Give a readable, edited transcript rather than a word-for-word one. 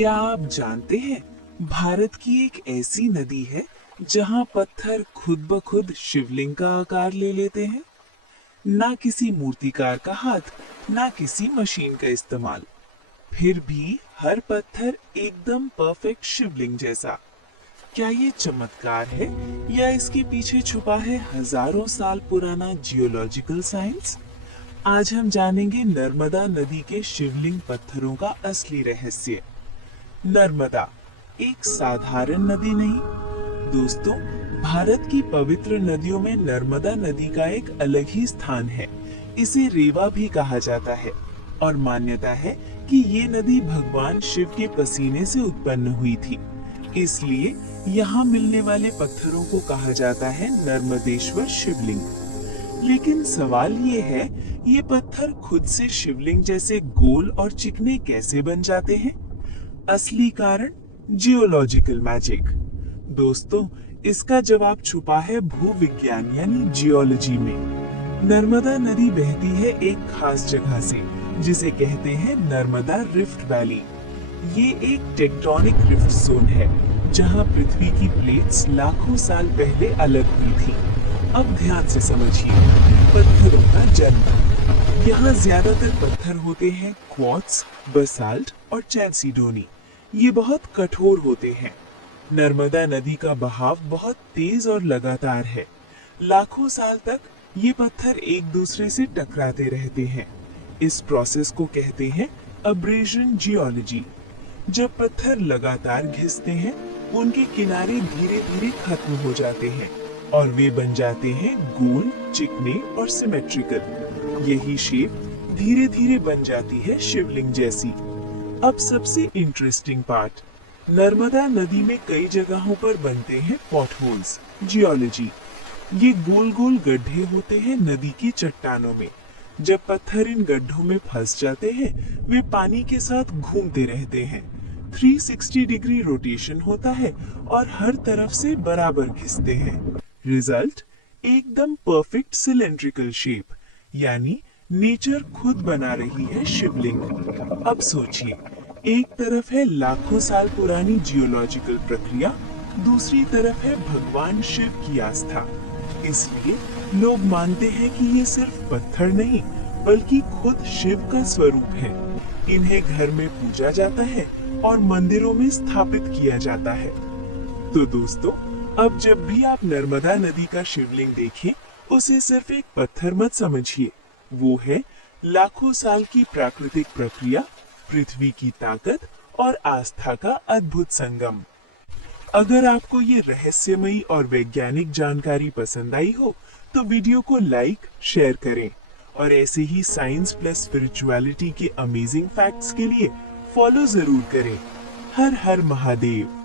क्या आप जानते हैं भारत की एक ऐसी नदी है जहां पत्थर खुद ब खुद शिवलिंग का आकार ले लेते हैं। ना किसी मूर्तिकार का हाथ, ना किसी मशीन का इस्तेमाल, फिर भी हर पत्थर एकदम परफेक्ट शिवलिंग जैसा। क्या ये चमत्कार है या इसके पीछे छुपा है हजारों साल पुराना जियोलॉजिकल साइंस? आज हम जानेंगे नर्मदा नदी के शिवलिंग पत्थरों का असली रहस्य। नर्मदा एक साधारण नदी नहीं दोस्तों, भारत की पवित्र नदियों में नर्मदा नदी का एक अलग ही स्थान है। इसे रेवा भी कहा जाता है और मान्यता है कि ये नदी भगवान शिव के पसीने से उत्पन्न हुई थी। इसलिए यहाँ मिलने वाले पत्थरों को कहा जाता है नर्मदेश्वर शिवलिंग। लेकिन सवाल ये है, ये पत्थर खुद से शिवलिंग जैसे गोल और चिकने कैसे बन जाते हैं? असली कारण जियोलॉजिकल मैजिक। दोस्तों, इसका जवाब छुपा है भूविज्ञान यानी जियोलॉजी में। नर्मदा नदी बहती है एक खास जगह से जिसे कहते हैं नर्मदा रिफ्ट वैली। ये एक टेक्टोनिक रिफ्ट जोन है जहां पृथ्वी की प्लेट्स लाखों साल पहले अलग हुई थी। अब ध्यान से समझिए पत्थरों का जन्म। यहाँ ज्यादातर पत्थर होते हैं क्वार्ट्ज, बसाल्ट और चैल्सिडोनी। ये बहुत कठोर होते हैं। नर्मदा नदी का बहाव बहुत तेज और लगातार है। लाखों साल तक ये पत्थर एक दूसरे से टकराते रहते हैं। इस प्रोसेस को कहते हैं अब्रेजन जियोलॉजी। जब पत्थर लगातार घिसते हैं, उनके किनारे धीरे धीरे खत्म हो जाते हैं और वे बन जाते हैं गोल, चिकने और सिमेट्रिकल। यही शेप धीरे धीरे बन जाती है शिवलिंग जैसी। अब सबसे इंटरेस्टिंग पार्ट, नर्मदा नदी में कई जगहों पर बनते हैं पॉटहोल्स। जियोलॉजी, ये गोल गोल गड्ढे होते हैं नदी की चट्टानों में। जब पत्थर इन गड्ढों में फंस जाते हैं, वे पानी के साथ घूमते रहते हैं। 360 डिग्री रोटेशन होता है और हर तरफ से बराबर घिसते हैं। रिजल्ट एकदम परफेक्ट सिलेंड्रिकल शेप, यानी नेचर खुद बना रही है शिवलिंग। अब सोचिए, एक तरफ है लाखों साल पुरानी जियोलॉजिकल प्रक्रिया, दूसरी तरफ है भगवान शिव की आस्था। इसलिए लोग मानते हैं कि ये सिर्फ पत्थर नहीं बल्कि खुद शिव का स्वरूप है। इन्हें घर में पूजा जाता है और मंदिरों में स्थापित किया जाता है। तो दोस्तों, अब जब भी आप नर्मदा नदी का शिवलिंग देखें, उसे सिर्फ एक पत्थर मत समझिए। वो है लाखों साल की प्राकृतिक प्रक्रिया, पृथ्वी की ताकत और आस्था का अद्भुत संगम। अगर आपको ये रहस्यमयी और वैज्ञानिक जानकारी पसंद आई हो तो वीडियो को लाइक, शेयर करें और ऐसे ही साइंस प्लस स्पिरिचुअलिटी के अमेजिंग फैक्ट्स के लिए फॉलो जरूर करें। हर हर महादेव।